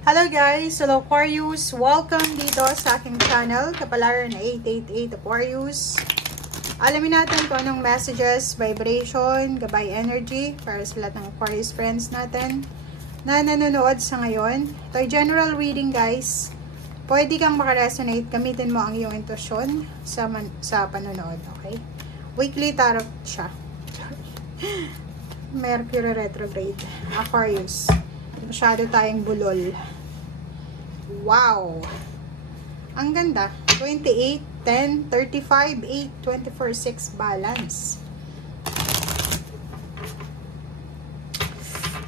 Hello guys! Hello Aquarius! Welcome dito sa aking channel, Kapalaran 888 Aquarius. Alamin natin kung anong messages, vibration, gabay energy para sa lahat ng Aquarius friends natin na nanonood sa ngayon. Ito ay general reading guys. Pwede kang makaresonate, gamitin mo ang iyong intuition sa panonood, okay? Weekly tarot siya. Mercury retrograde. Aquarius. Masyado tayong bulol. Wow! Ang ganda. 28, 10, 35, 8, 24, 6 balance.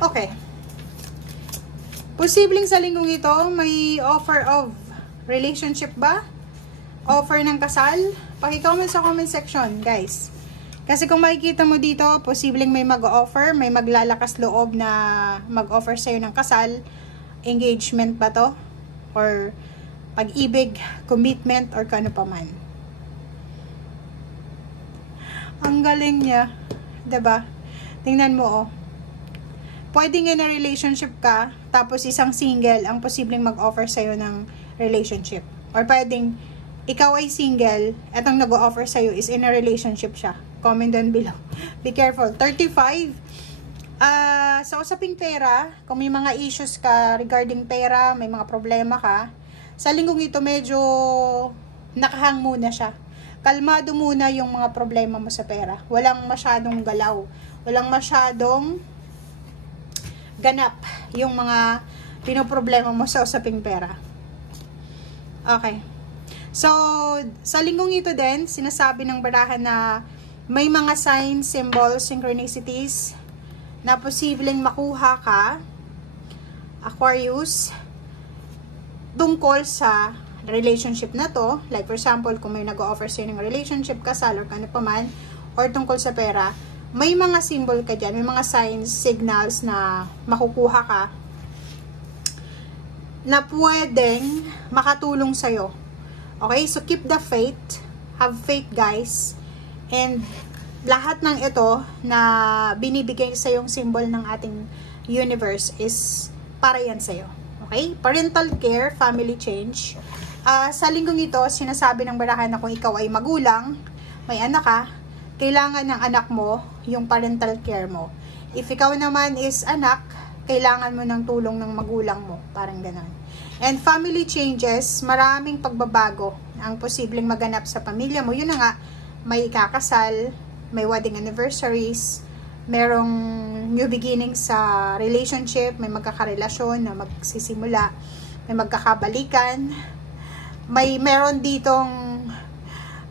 Okay. Posibleng sa linggong ito, may offer of relationship ba? Offer ng kasal? Paki-comment sa comment section, guys. Kasi kung makikita mo dito, posibleng may mag-offer, may maglalakas loob na mag-offer sa'yo ng kasal, engagement ba to? Or pag-ibig, commitment, or kano pa man. Ang galing niya. Diba? Tingnan mo, oh. Pwede nga na relationship ka, tapos isang single ang posibleng mag-offer sa'yo ng relationship. Or pwedeng, ikaw ay single, etong nag-offer sa'yo is in a relationship siya. Comment down below. Be careful. 35. Sa usaping pera, kung may mga issues ka regarding pera, may mga problema ka, sa linggong ito medyo nakahang muna siya. Kalmado muna yung mga problema mo sa pera. Walang masyadong galaw. Walang masyadong ganap yung mga pinoproblema mo sa usaping pera. Okay. So, sa linggong ito din, sinasabi ng barahan na may mga signs, symbols, synchronicities na posibleng makuha ka, Aquarius, tungkol sa relationship na to. Like for example, kung may nag-offer sa'yo ng relationship, kasal, or kano pa man, or tungkol sa pera, may mga symbol ka dyan, may mga signs, signals na makukuha ka na pwedeng makatulong sa'yo. Okay? So, keep the faith. Have faith, guys. And lahat ng ito na binibigay sa yung symbol ng ating universe is para yan sa'yo. Okay? Parental care, family change. Sa linggong ito, sinasabi ng barahan na kung ikaw ay magulang, may anak ka, kailangan ng anak mo yung parental care mo. If ikaw naman is anak, kailangan mo ng tulong ng magulang mo. Parang ganon. And family changes, maraming pagbabago ang posibleng maganap sa pamilya mo. Yun na nga, may kakasal, may wedding anniversaries, merong new beginning sa relationship, may magkakarelasyon na magsisimula, may magkakabalikan, meron ditong,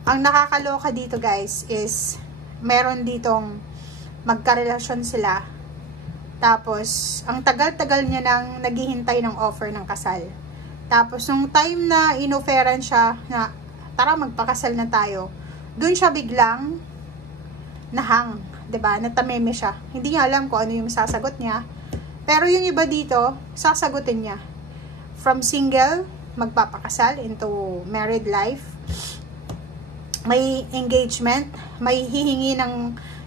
ang nakakaloka dito guys is, meron ditong magkarelasyon sila, tapos, ang tagal-tagal niya nang naghihintay ng offer ng kasal. Tapos, nung time na inoferan siya na, tara magpakasal na tayo, doon siya biglang nahang, 'di ba? Natameme siya. Hindi niya alam kung ano yung sasagot niya. Pero yung iba dito, sasagutin niya. From single, magpapakasal into married life. May engagement, may hihingi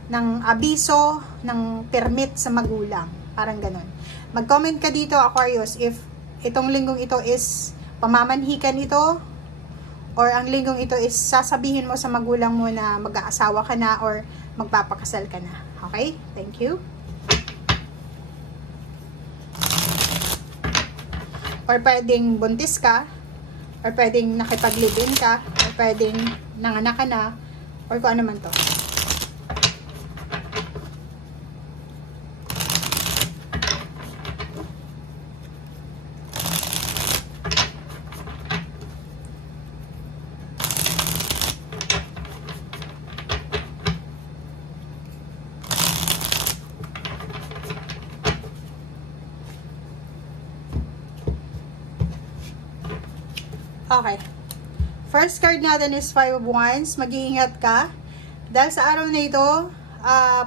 ng abiso, ng permit sa magulang. Parang ganun. Mag-comment ka dito, Aquarius, if itong linggong ito is pamamanhikan ito, or ang linggong ito is sasabihin mo sa magulang mo na mag-aasawa ka na or magpapakasal ka na. Okay? Thank you. Or pwedeng buntis ka, or pwedeng nakipag-live-in ka, or pwedeng nanganak ka na, or kung ano man to. Okay. First card natin is 5 of Wands. Mag-iingat ka. Dahil sa araw na ito,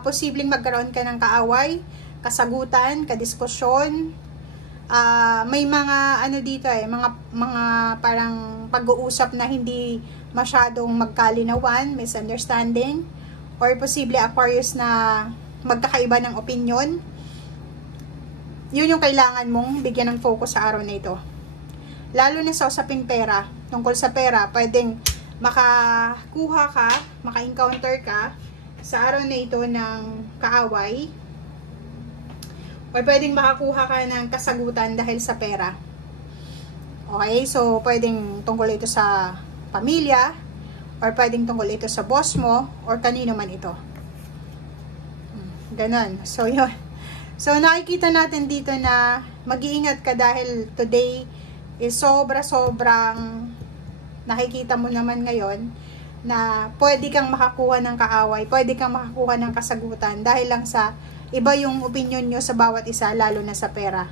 posibleng magkaroon ka ng kaaway, kasagutan, kadiskusyon. May mga ano dito mga parang pag-uusap na hindi masyadong magkalinawan, misunderstanding. Or posible Aquarius na magkakaiba ng opinion. yun yung kailangan mong bigyan ng focus sa araw na ito. Lalo na sa usaping pera, tungkol sa pera, pwedeng makakuha ka, maka-encounter ka sa araw na ito ng kaaway, or pwedeng makakuha ka ng kasagutan dahil sa pera. Okay, so pwedeng tungkol ito sa pamilya, or pwedeng tungkol ito sa boss mo, or kanino man ito. Ganon. So, yun. So, nakikita natin dito na mag-iingat ka dahil today is sobra-sobrang nakikita mo naman ngayon na pwede kang makakuha ng kaaway, pwede kang makakuha ng kasagutan dahil lang sa iba yung opinion nyo sa bawat isa, lalo na sa pera.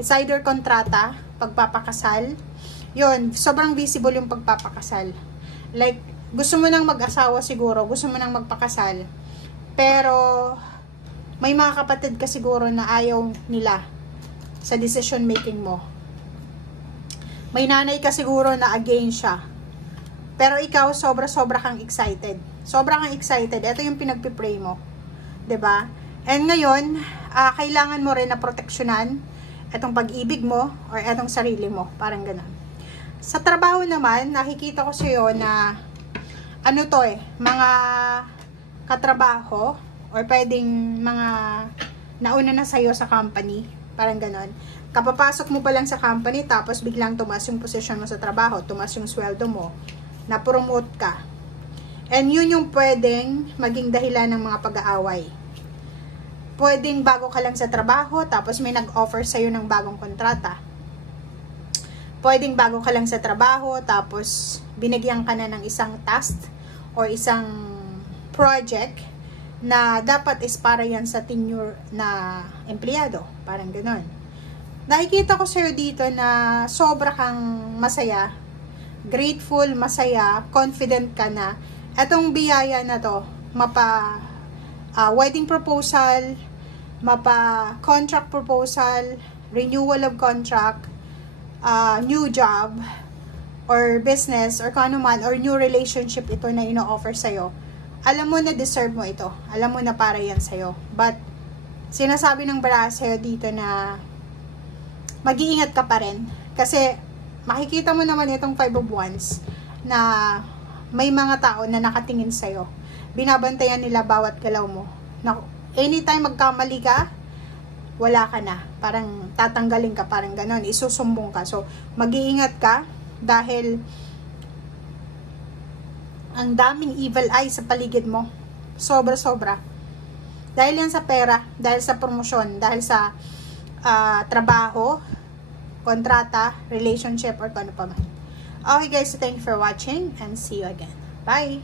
It's either kontrata, pagpapakasal, yun, sobrang visible yung pagpapakasal. Like, gusto mo nang mag-asawa siguro, gusto mo nang magpakasal, pero may mga kapatid ka siguro na ayaw nila sa decision making mo. May nanay ka siguro na against siya. Pero ikaw, sobra-sobra kang excited. Sobra kang excited. Ito yung pinagpipray mo. 'Di ba? And ngayon, kailangan mo rin na proteksyonan itong pag-ibig mo or itong sarili mo. Parang ganun. Sa trabaho naman, nakikita ko sa'yo na ano to mga katrabaho or pwedeng mga nauna na sa'yo sa company, parang ganon. Kapapasok mo pa lang sa company, tapos biglang tumaas yung posisyon mo sa trabaho, tumaas yung sweldo mo, na-promote ka. And yun yung pwedeng maging dahilan ng mga pag-aaway. Pwedeng bago ka lang sa trabaho, tapos may nag-offer sa'yo ng bagong kontrata. Pwedeng bago ka lang sa trabaho, tapos binigyan ka na ng isang task or isang project na dapat is para yan sa tenure na empleyado. Parang gano'n. Nakikita ko sa'yo dito na sobra kang masaya, grateful, masaya, confident ka na etong biyaya na to, wedding proposal, contract proposal, renewal of contract, new job, or business, or kung ano man, or new relationship ito na ino-offer sa'yo. Alam mo na deserve mo ito. Alam mo na para yan sa'yo. But, sinasabi ng bara sa'yo dito na mag-iingat ka pa rin. Kasi, makikita mo naman itong 5 of Wands na may mga tao na nakatingin sa'yo. Binabantayan nila bawat galaw mo. Na, anytime magkamali ka, wala ka na. Parang tatanggalin ka, parang ganon. Isusumbong ka. So, mag-iingat ka dahil ang daming evil eye sa paligid mo. Sobra-sobra. Dahil yan sa pera, dahil sa promosyon, dahil sa trabaho, kontrata, relationship, or paano pa man. Okay guys, so thank you for watching and see you again. Bye!